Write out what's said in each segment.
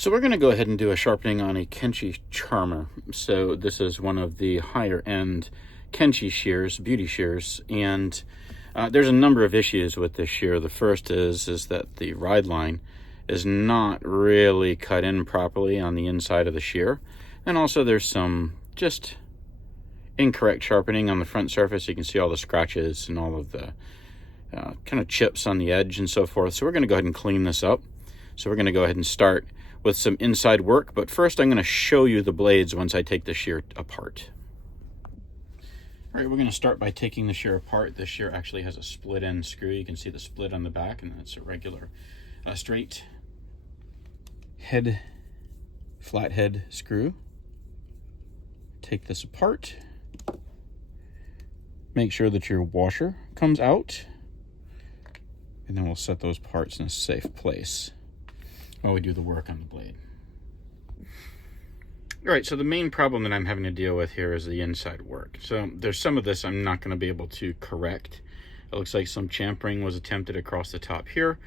So we're going to go ahead and do a sharpening on a Kenchii Charmer. So this is one of the higher end Kenchii shears, beauty shears, and there's a number of issues with this shear. The first is that the ride line is not really cut in properly on the inside of the shear, and also there's some just incorrect sharpening on the front surface. You can see all the scratches and all of the kind of chips on the edge and so forth. So we're going to go ahead and clean this up. So we're going to go ahead and start with some inside work, but first I'm going to show you the blades once I take the shear apart. All right, we're going to start by taking the shear apart. This shear actually has a split end screw. You can see the split on the back, and that's a regular straight head, flat head screw. Take this apart. Make sure that your washer comes out, and then we'll set those parts in a safe place while we do the work on the blade. All right, so the main problem that I'm having to deal with here is the inside work. So there's some of this I'm not going to be able to correct. It looks like some champering was attempted across the top here.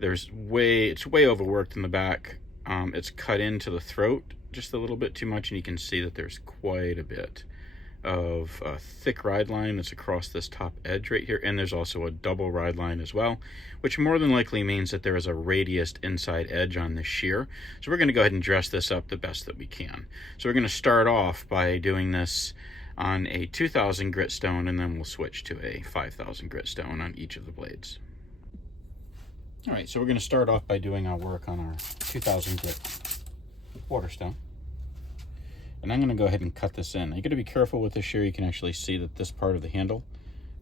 It's way overworked in the back. It's cut into the throat just a little bit too much, and you can see that there's quite a bit of a thick ride line that's across this top edge right here, and there's also a double ride line as well, which more than likely means that there is a radiused inside edge on this shear. So we're going to go ahead and dress this up the best that we can. So we're going to start off by doing this on a 2000 grit stone, and then we'll switch to a 5000 grit stone on each of the blades. All right, so we're going to start off by doing our work on our 2000 grit water stone. And I'm going to go ahead and cut this in. You got to be careful with this shear. You can actually see that this part of the handle,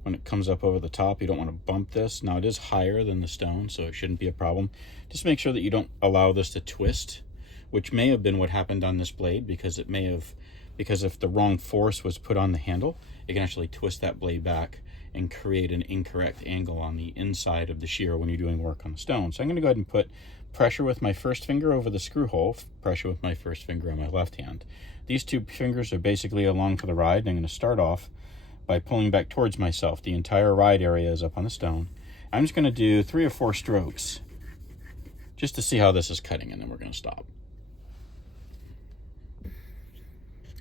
when it comes up over the top, you don't want to bump this. Now it is higher than the stone, so it shouldn't be a problem. Just make sure that you don't allow this to twist, which may have been what happened on this blade, because if the wrong force was put on the handle, it can actually twist that blade back and create an incorrect angle on the inside of the shear when you're doing work on the stone. So I'm going to go ahead and put pressure with my first finger over the screw hole, pressure with my first finger on my left hand. These two fingers are basically along for the ride, and I'm going to start off by pulling back towards myself. The entire ride area is up on the stone. I'm just going to do 3 or 4 strokes just to see how this is cutting, and then we're going to stop.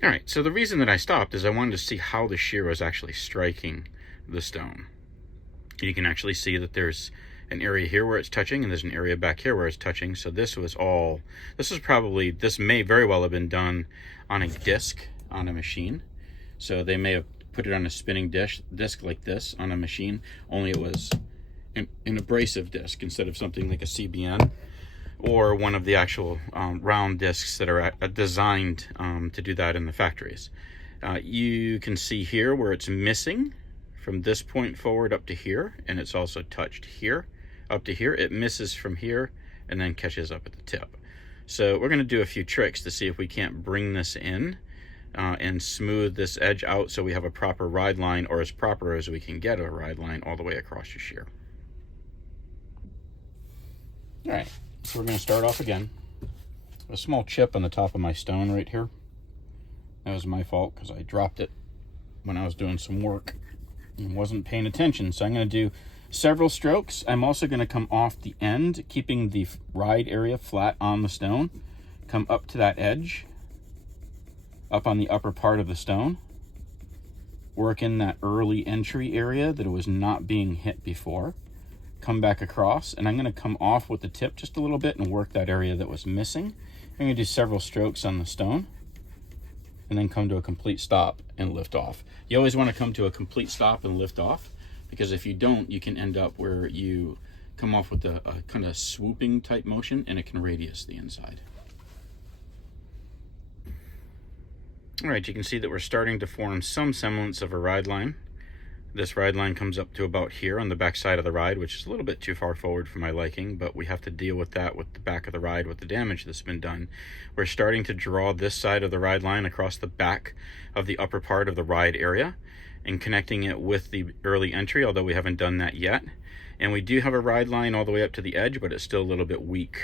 All right, so the reason that I stopped is I wanted to see how the shear was actually striking the stone. You can actually see that there's an area here where it's touching, and there's an area back here where it's touching. So this may very well have been done on a disc on a machine. So they may have put it on a spinning disc like this on a machine, only it was an abrasive disc instead of something like a CBN or one of the actual round discs that are designed to do that in the factories. You can see here where it's missing from this point forward up to here, and it's also touched here up to here. It misses from here and then catches up at the tip. So we're going to do a few tricks to see if we can't bring this in and smooth this edge out so we have a proper ride line, or as proper as we can get a ride line all the way across your shear. All right, so we're going to start off again. A small chip on the top of my stone right here. That was my fault because I dropped it when I was doing some work and wasn't paying attention. So I'm going to do several strokes. I'm also going to come off the end, keeping the ride area flat on the stone. Come up to that edge, up on the upper part of the stone. Work in that early entry area that it was not being hit before. Come back across, and I'm going to come off with the tip just a little bit and work that area that was missing. I'm going to do several strokes on the stone, and then come to a complete stop and lift off. You always want to come to a complete stop and lift off, because if you don't, you can end up where you come off with a kind of swooping type motion, and it can radius the inside. All right, you can see that we're starting to form some semblance of a ride line. This ride line comes up to about here on the back side of the ride, which is a little bit too far forward for my liking, but we have to deal with that with the back of the ride, with the damage that's been done. We're starting to draw this side of the ride line across the back of the upper part of the ride area and connecting it with the early entry, although we haven't done that yet. And we do have a ride line all the way up to the edge, but it's still a little bit weak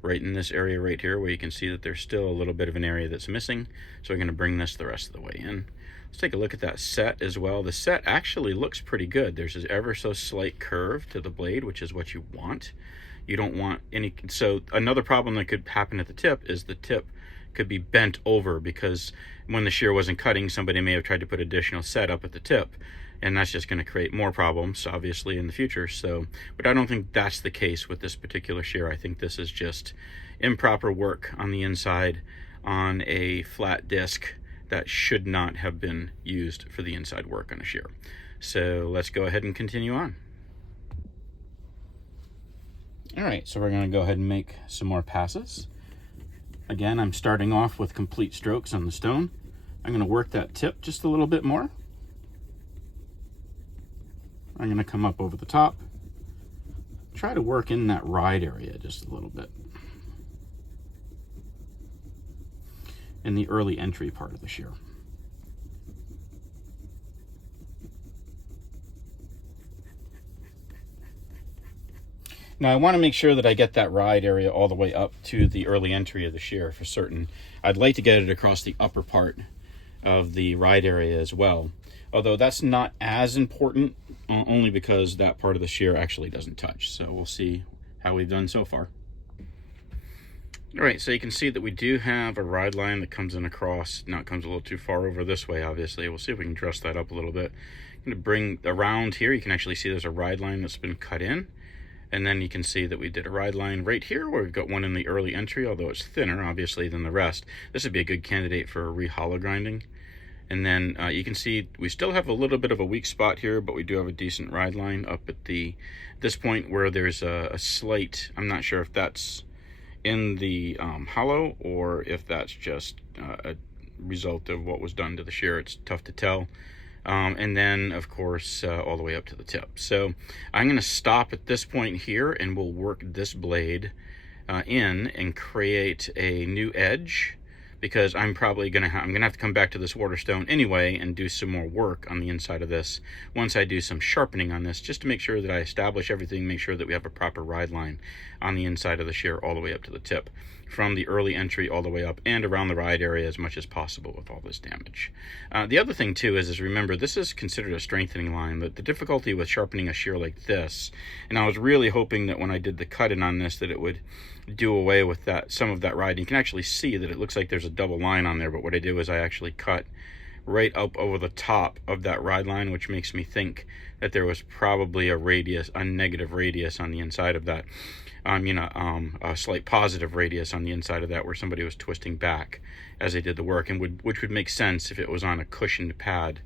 right in this area right here, where you can see that there's still a little bit of an area that's missing. So we're going to bring this the rest of the way in. Let's take a look at that set as well. The set actually looks pretty good. There's this ever so slight curve to the blade, which is what you want. You don't want any. So another problem that could happen at the tip is the tip could be bent over, because when the shear wasn't cutting, somebody may have tried to put additional set up at the tip, and that's just going to create more problems, obviously, in the future. So, but I don't think that's the case with this particular shear. I think this is just improper work on the inside on a flat disc that should not have been used for the inside work on a shear. So let's go ahead and continue on. All right, so we're going to go ahead and make some more passes. Again, I'm starting off with complete strokes on the stone. I'm going to work that tip just a little bit more. I'm going to come up over the top. Try to work in that ride area just a little bit. In the early entry part of the shear. Now I want to make sure that I get that ride area all the way up to the early entry of the shear for certain. I'd like to get it across the upper part of the ride area as well. Although that's not as important, only because that part of the shear actually doesn't touch. So we'll see how we've done so far. All right, so you can see that we do have a ride line that comes in across. Now it comes a little too far over this way, obviously. We'll see if we can dress that up a little bit. I'm going to bring around here. You can actually see there's a ride line that's been cut in. And then you can see that we did a ride line right here where we've got one in the early entry, although it's thinner, obviously, than the rest. This would be a good candidate for re-hollow grinding. And then you can see we still have a little bit of a weak spot here, but we do have a decent ride line up at this point where there's a slight, I'm not sure if that's in the hollow or if that's just a result of what was done to the shear. It's tough to tell. And then, of course, all the way up to the tip. So I'm going to stop at this point here, and we'll work this blade in and create a new edge, because I'm probably going to have to come back to this waterstone anyway and do some more work on the inside of this once I do some sharpening on this, just to make sure that I establish everything, make sure that we have a proper ride line on the inside of the shear all the way up to the tip, from the early entry all the way up and around the ride area as much as possible with all this damage. The other thing too is remember, this is considered a strengthening line. The difficulty with sharpening a shear like this, and I was really hoping that when I did the cut-in on this that it would do away with that, some of that ride. You can actually see that it looks like there's a double line on there, but what I do is I actually cut right up over the top of that ride line, which makes me think that there was probably a negative radius on the inside of that. A slight positive radius on the inside of that where somebody was twisting back as they did the work, and which would make sense if it was on a cushioned pad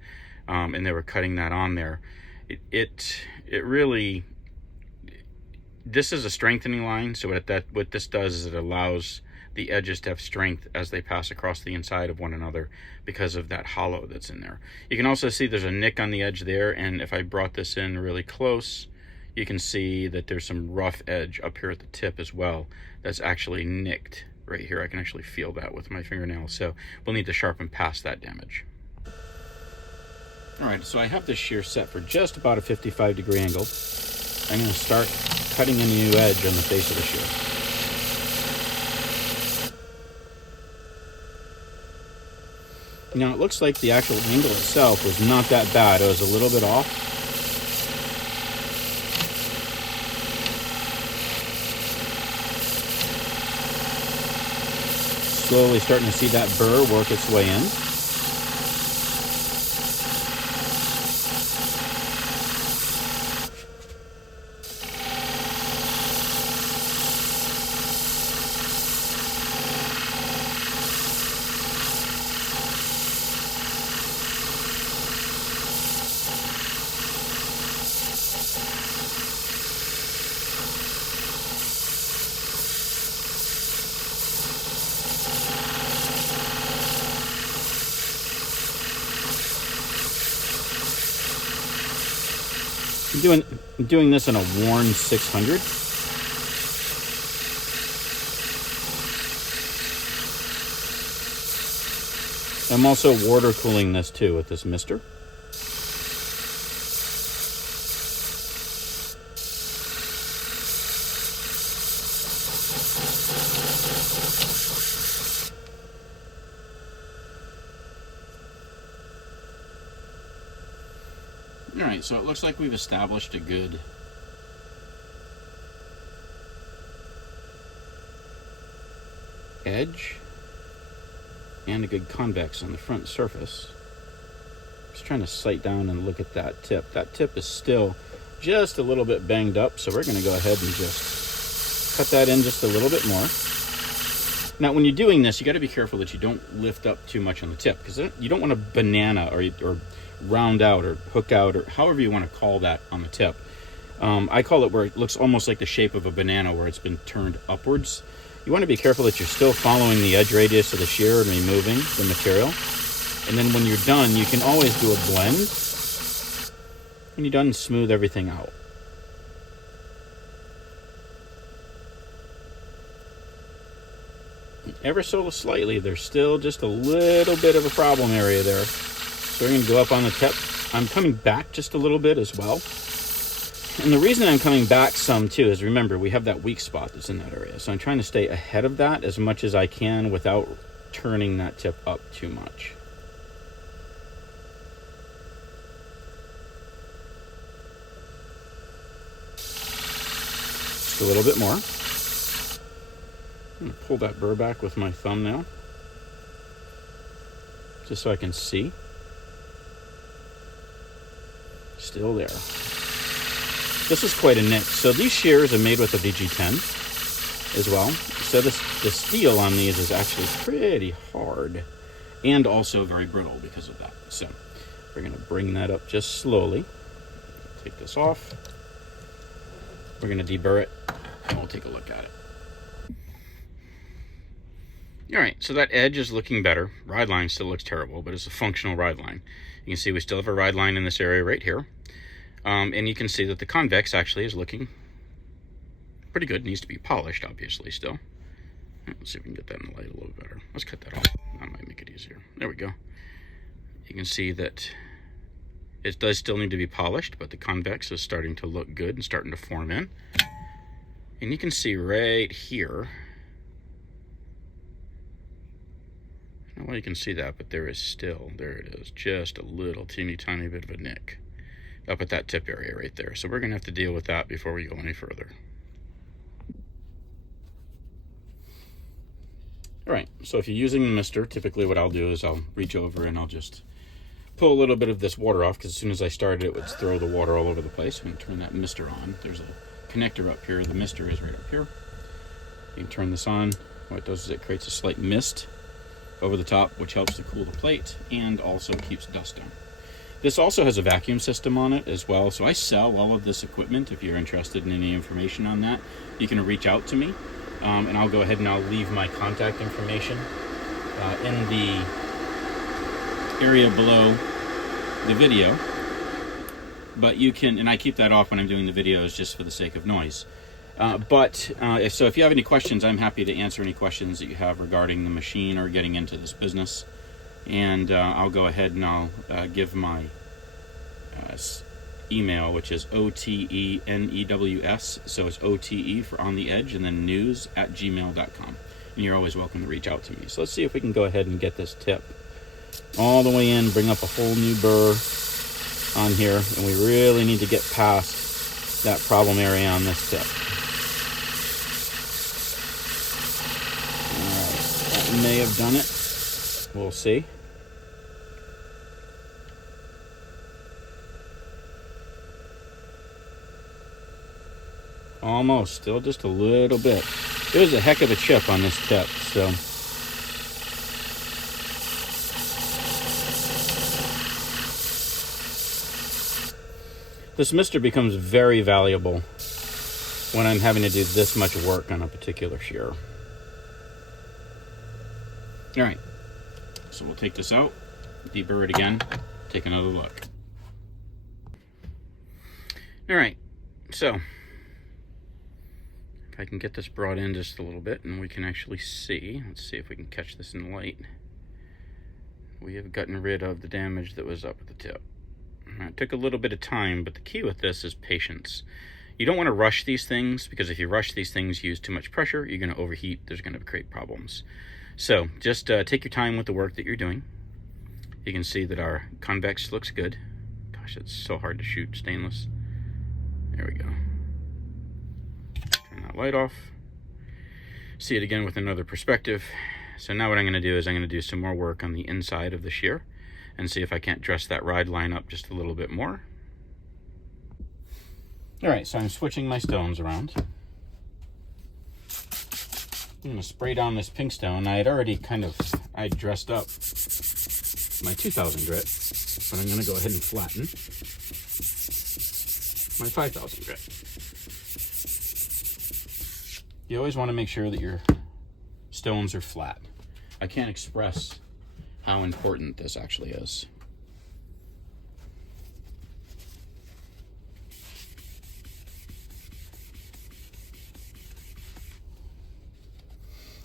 and they were cutting that on there. It really, this is a strengthening line, so what this does is it allows the edges to have strength as they pass across the inside of one another because of that hollow that's in there. You can also see there's a nick on the edge there, and if I brought this in really close, you can see that there's some rough edge up here at the tip as well that's actually nicked right here. I can actually feel that with my fingernails, so we'll need to sharpen past that damage. All right, so I have this shear set for just about a 55-degree angle. I'm going to start cutting a new edge on the face of the shear. Now it looks like the actual angle itself was not that bad. It was a little bit off. Slowly starting to see that burr work its way in. I'm doing this in a worn 600. I'm also water cooling this too with this mister. Alright, so it looks like we've established a good edge and a good convex on the front surface. Just trying to sight down and look at that tip. That tip is still just a little bit banged up, so we're going to go ahead and just cut that in just a little bit more. Now, when you're doing this, you got to be careful that you don't lift up too much on the tip, because you don't want to banana or round out or hook out or however you want to call that on the tip. I call it where it looks almost like the shape of a banana where it's been turned upwards. You want to be careful that you're still following the edge radius of the shear and removing the material. And then when you're done, you can always do a blend. When you're done, smooth everything out. Ever so slightly, there's still just a little bit of a problem area there. So we're going to go up on the tip. I'm coming back just a little bit as well. And the reason I'm coming back some too is, remember, we have that weak spot that's in that area. So I'm trying to stay ahead of that as much as I can without turning that tip up too much. Just a little bit more. I'm going to pull that burr back with my thumbnail just so I can see. Still there. This is quite a nick. So these shears are made with a VG10 as well. So the steel on these is actually pretty hard and also very brittle because of that. So we're going to bring that up just slowly. Take this off. We're going to deburr it and we'll take a look at it. All right, so that edge is looking better. Ride line still looks terrible, but it's a functional ride line. You can see we still have a ride line in this area right here. And you can see that the convex actually is looking pretty good. It needs to be polished, obviously, still. Let's see if we can get that in the light a little better. Let's cut that off. That might make it easier. There we go. You can see that it does still need to be polished, but the convex is starting to look good and starting to form in. And you can see right here, I don't know why you can see that, but there is still, there it is, just a little teeny tiny bit of a nick up at that tip area right there. So we're going to have to deal with that before we go any further. All right, so if you're using the mister, typically what I'll do is I'll reach over and I'll just pull a little bit of this water off, because as soon as I started it would throw the water all over the place. I'm going to turn that mister on. There's a connector up here. The mister is right up here. You can turn this on. What it does is it creates a slight mist over the top, which helps to cool the plate and also keeps dust down. This also has a vacuum system on it as well. So I sell all of this equipment. If you're interested in any information on that, you can reach out to me, and I'll go ahead and I'll leave my contact information in the area below the video. But you can, and I keep that off when I'm doing the videos just for the sake of noise. So if you have any questions, I'm happy to answer any questions that you have regarding the machine or getting into this business. And I'll go ahead and I'll give my email, which is OTENEWS. So it's OTE for on the edge, and then news@gmail.com. And you're always welcome to reach out to me. So let's see if we can go ahead and get this tip all the way in, bring up a whole new burr on here. And we really need to get past that problem area on this tip. May have done it. We'll see. Almost, still just a little bit. It was a heck of a chip on this tip, so. This mister becomes very valuable when I'm having to do this much work on a particular shear. All right, so we'll take this out, deburr it again, take another look. All right, so if I can get this brought in just a little bit and we can actually see, let's see if we can catch this in the light. We have gotten rid of the damage that was up at the tip. It took a little bit of time, but the key with this is patience. You don't want to rush these things, because if you rush these things, use too much pressure, you're going to overheat, there's going to create problems. So just take your time with the work that you're doing. You can see that our convex looks good. Gosh, it's so hard to shoot stainless. There we go. Turn that light off. see it again with another perspective. So now what I'm going to do is I'm going to do some more work on the inside of the shear and see if I can't dress that ride line up just a little bit more. All right, so I'm switching my stones around. I'm going to spray down this pink stone. I had already I dressed up my 2000 grit, but I'm going to go ahead and flatten my 5000 grit. You always want to make sure that your stones are flat. I can't express how important this actually is.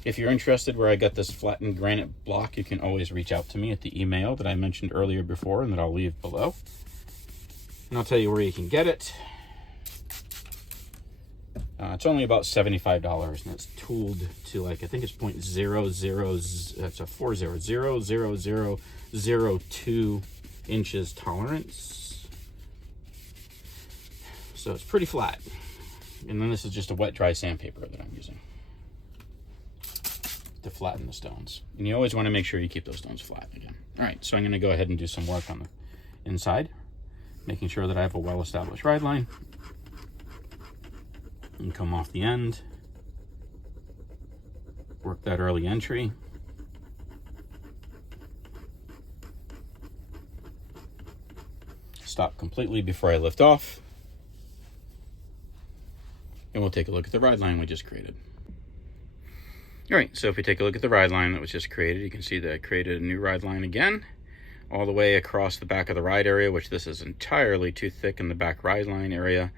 If you're interested where I got this flattened granite block, you can always reach out to me at the email that I mentioned earlier before and that I'll leave below. And I'll tell you where you can get it. It's only about $75 and it's tooled to I think it's 0.00, that's a 0.000002 inches tolerance. So it's pretty flat. And then this is just a wet dry sandpaper that I'm using to flatten the stones. And you always want to make sure you keep those stones flat again. All right, so I'm going to go ahead and do some work on the inside, making sure that I have a well-established ride line. And come off the end, work that early entry. Stop completely before I lift off. And we'll take a look at the ride line we just created. All right, so if we take a look at the ride line that was just created, you can see that I created a new ride line again, all the way across the back of the ride area, which this is entirely too thick in the back ride line area.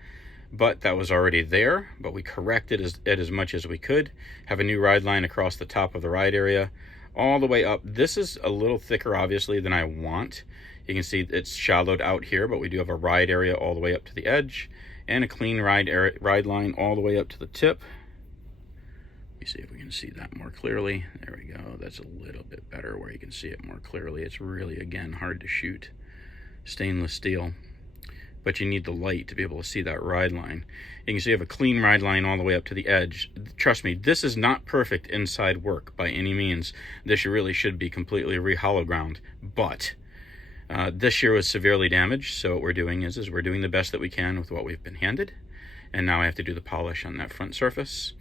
But that was already there, but we corrected it as much as we could. Have a new ride line across the top of the ride area, all the way up. This is a little thicker, obviously, than I want. You can see it's shallowed out here, but we do have a ride area all the way up to the edge, and a clean ride line all the way up to the tip. Let me see if we can see that more clearly. There we go. That's a little bit better where you can see it more clearly. It's really, again, hard to shoot stainless steel, but you need the light to be able to see that ride line. You can see you have a clean ride line all the way up to the edge. Trust me, this is not perfect inside work by any means. This really should be completely re-hollow ground, but this shear was severely damaged, so what we're doing is we're doing the best that we can with what we've been handed, and now I have to do the polish on that front surface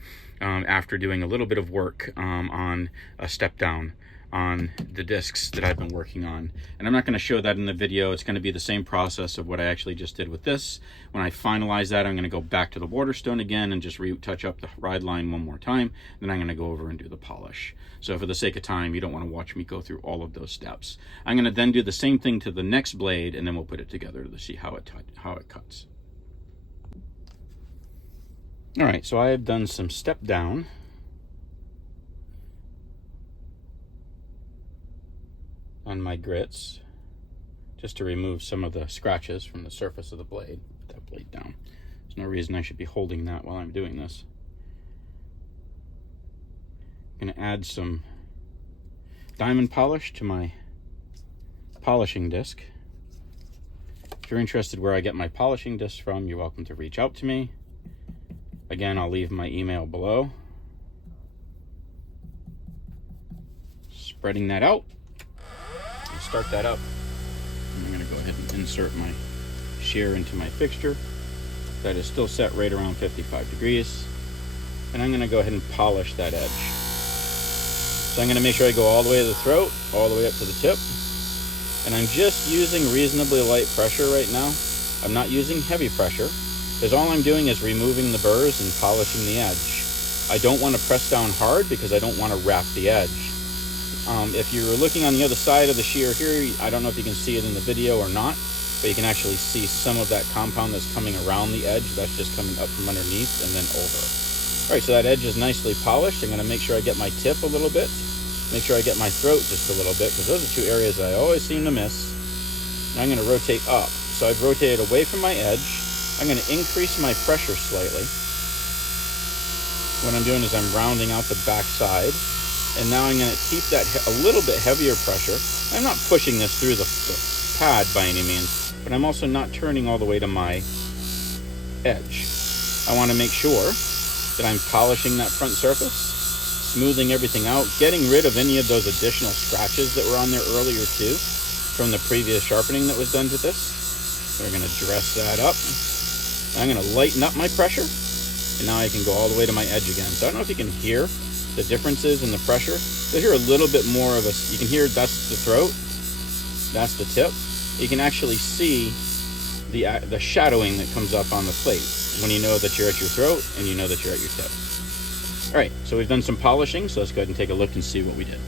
after doing a little bit of work on a step down on the discs that I've been working on. And I'm not going to show that in the video. It's going to be the same process of what I actually just did with this. When I finalize that, I'm going to go back to the Waterstone again and just retouch up the ride line one more time. Then I'm going to go over and do the polish. So for the sake of time, you don't want to watch me go through all of those steps. I'm going to then do the same thing to the next blade, and then we'll put it together to see how it cuts. All right, so I have done some step down on my grits just to remove some of the scratches from the surface of the blade. Put that blade down. There's no reason I should be holding that while I'm doing this. I'm going to add some diamond polish to my polishing disc. If you're interested where I get my polishing disc from, you're welcome to reach out to me. Again, I'll leave my email below. Spreading that out. Start that up. I'm going to go ahead and insert my shear into my fixture. That is still set right around 55 degrees. And I'm going to go ahead and polish that edge. So I'm going to make sure I go all the way to the throat, all the way up to the tip. And I'm just using reasonably light pressure right now. I'm not using heavy pressure, because all I'm doing is removing the burrs and polishing the edge. I don't want to press down hard because I don't want to wrap the edge. If you're looking on the other side of the shear here, I don't know if you can see it in the video or not, but you can actually see some of that compound that's coming around the edge. That's just coming up from underneath and then over. All right, so that edge is nicely polished. I'm going to make sure I get my tip a little bit, make sure I get my throat just a little bit, because those are two areas that I always seem to miss. Now I'm going to rotate up. So I've rotated away from my edge. I'm going to increase my pressure slightly. What I'm doing is I'm rounding out the back side. And now I'm going to keep that a little bit heavier pressure. I'm not pushing this through the pad by any means, but I'm also not turning all the way to my edge. I want to make sure that I'm polishing that front surface smoothing everything out, getting rid of any of those additional scratches that were on there earlier too, from the previous sharpening that was done to this. We're gonna dress that up. I'm gonna lighten up my pressure, and now I can go all the way to my edge again. So I don't know if you can hear the differences in the pressure. You'll hear a little bit more of you can hear that's the throat, that's the tip. You can actually see the shadowing that comes up on the plate when you know that you're at your throat and you know that you're at your tip. All right, so we've done some polishing, so let's go ahead and take a look and see what we did.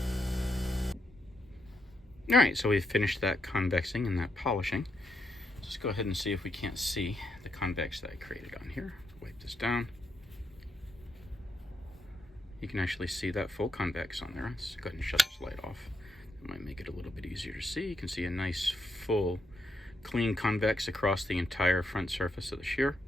All right, so we've finished that convexing and that polishing. Let's go ahead and see if we can't see the convex that I created on here. Wipe this down. You can actually see that full convex on there. Let's go ahead and shut this light off. That might make it a little bit easier to see. You can see a nice full clean convex across the entire front surface of the shear.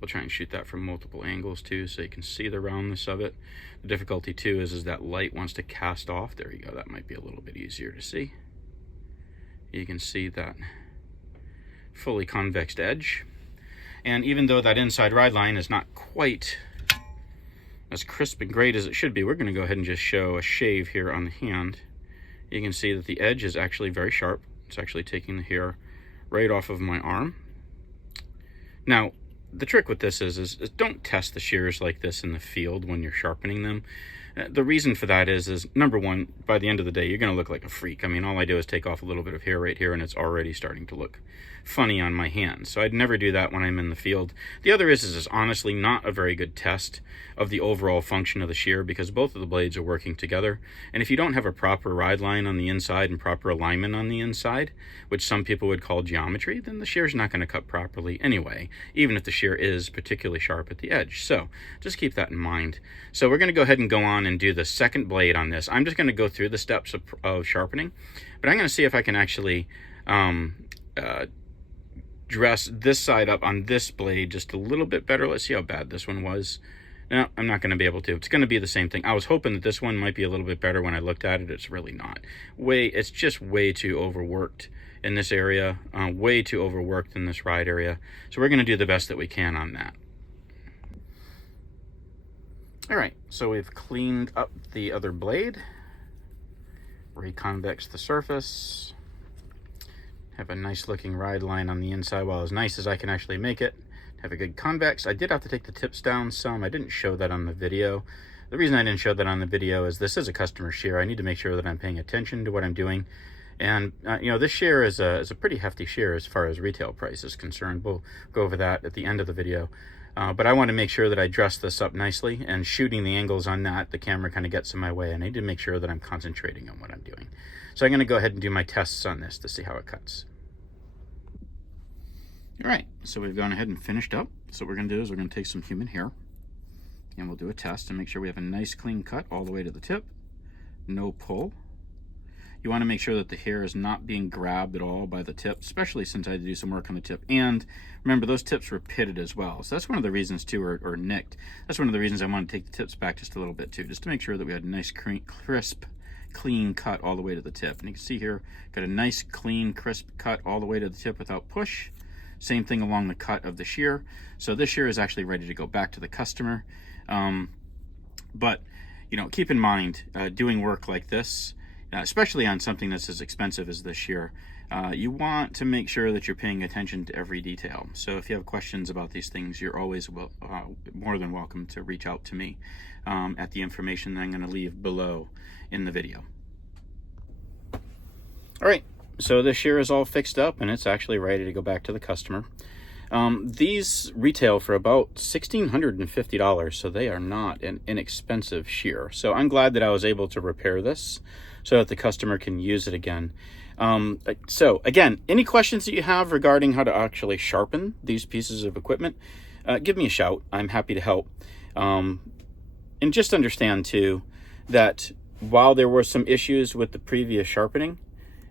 We'll try and shoot that from multiple angles too, so you can see the roundness of it. The difficulty too is that light wants to cast off. There you go, that might be a little bit easier to see. You can see that fully convex edge. And even though that inside ride line is not quite as crisp and great as it should be, we're gonna go ahead and just show a shave here on the hand. You can see that the edge is actually very sharp. It's actually taking the hair right off of my arm. Now, the trick with this is don't test the shears like this in the field when you're sharpening them. The reason for that is number one, by the end of the day, you're going to look like a freak. I mean, all I do is take off a little bit of hair right here, and it's already starting to look funny on my hands. So I'd never do that when I'm in the field. The other is honestly not a very good test of the overall function of the shear, because both of the blades are working together. And if you don't have a proper ride line on the inside and proper alignment on the inside, which some people would call geometry, then the shear's not going to cut properly anyway, even if the shear is particularly sharp at the edge. So just keep that in mind. So we're going to go ahead and go on and do the second blade on this. I'm just going to go through the steps of sharpening, but I'm going to see if I can actually dress this side up on this blade just a little bit better. Let's see how bad this one was. No, I'm not going to be able to. It's going to be the same thing. I was hoping that this one might be a little bit better when I looked at it. It's really not. It's just way too overworked in this area, way too overworked in this ride area. So we're going to do the best that we can on that. All right, so we've cleaned up the other blade, reconvexed the surface, have a nice looking ride line on the inside, well, as nice as I can actually make it. Have a good convex. I did have to take the tips down some. I didn't show that on the video. The reason I didn't show that on the video is this is a customer shear. I need to make sure that I'm paying attention to what I'm doing. And you know, this shear is a pretty hefty shear as far as retail price is concerned. We'll go over that at the end of the video. But I want to make sure that I dress this up nicely, and shooting the angles on that, the camera kind of gets in my way. I need to make sure that I'm concentrating on what I'm doing. So I'm going to go ahead and do my tests on this to see how it cuts. All right, so we've gone ahead and finished up. So what we're going to do is we're going to take some human hair, and we'll do a test and make sure we have a nice clean cut all the way to the tip. No pull. You want to make sure that the hair is not being grabbed at all by the tip, especially since I had to do some work on the tip. And remember, those tips were pitted as well. So that's one of the reasons too, or nicked. That's one of the reasons I want to take the tips back just a little bit too, just to make sure that we had a nice crisp, clean cut all the way to the tip. And you can see here, got a nice clean, crisp cut all the way to the tip without push. Same thing along the cut of the shear. So this shear is actually ready to go back to the customer. But you know, keep in mind, doing work like this, especially on something that's as expensive as this shear, you want to make sure that you're paying attention to every detail. So if you have questions about these things, you're always more than welcome to reach out to me at the information that I'm going to leave below in the video. All right, so the shear is all fixed up and it's actually ready to go back to the customer. These retail for about $1,650, so they are not an inexpensive shear. So I'm glad that I was able to repair this so that the customer can use it again. So again, any questions that you have regarding how to actually sharpen these pieces of equipment, give me a shout. I'm happy to help. And just understand too that while there were some issues with the previous sharpening,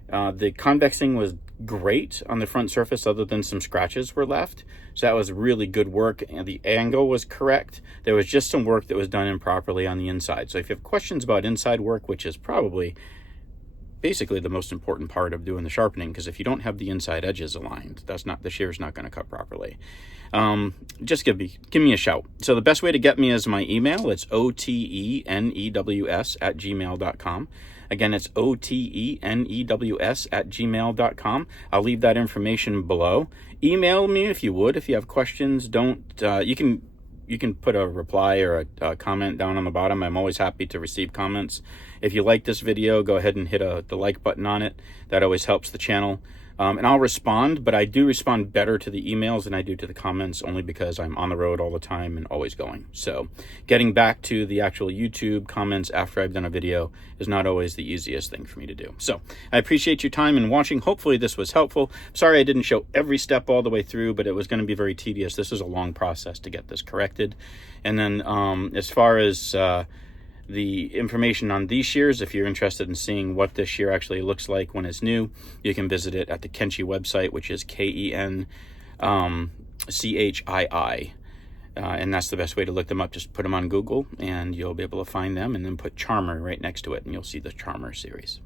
the convexing was great on the front surface other than some scratches were left. So that was really good work, and the angle was correct. There was just some work that was done improperly on the inside. So if you have questions about inside work, which is probably basically the most important part of doing the sharpening, because if you don't have the inside edges aligned, the shear's not going to cut properly. Just give me a shout. So the best way to get me is my email. It's otenews@gmail.com. Again, it's otenews@gmail.com. I'll leave that information below. Email me if you would, if you have questions. You can put a reply or a comment down on the bottom. I'm always happy to receive comments. If you like this video, go ahead and hit the like button on it. That always helps the channel. And I'll respond, but I do respond better to the emails than I do to the comments, only because I'm on the road all the time and always going. So getting back to the actual YouTube comments after I've done a video is not always the easiest thing for me to do. So I appreciate your time in watching. Hopefully this was helpful. Sorry I didn't show every step all the way through, but it was going to be very tedious. This is a long process to get this corrected. And then as far as the information on these shears, if you're interested in seeing what this shear actually looks like when it's new, you can visit it at the Kenchii website, which is Kenchii. And that's the best way to look them up. Just put them on Google and you'll be able to find them, and then put Charmer right next to it and you'll see the Charmer series.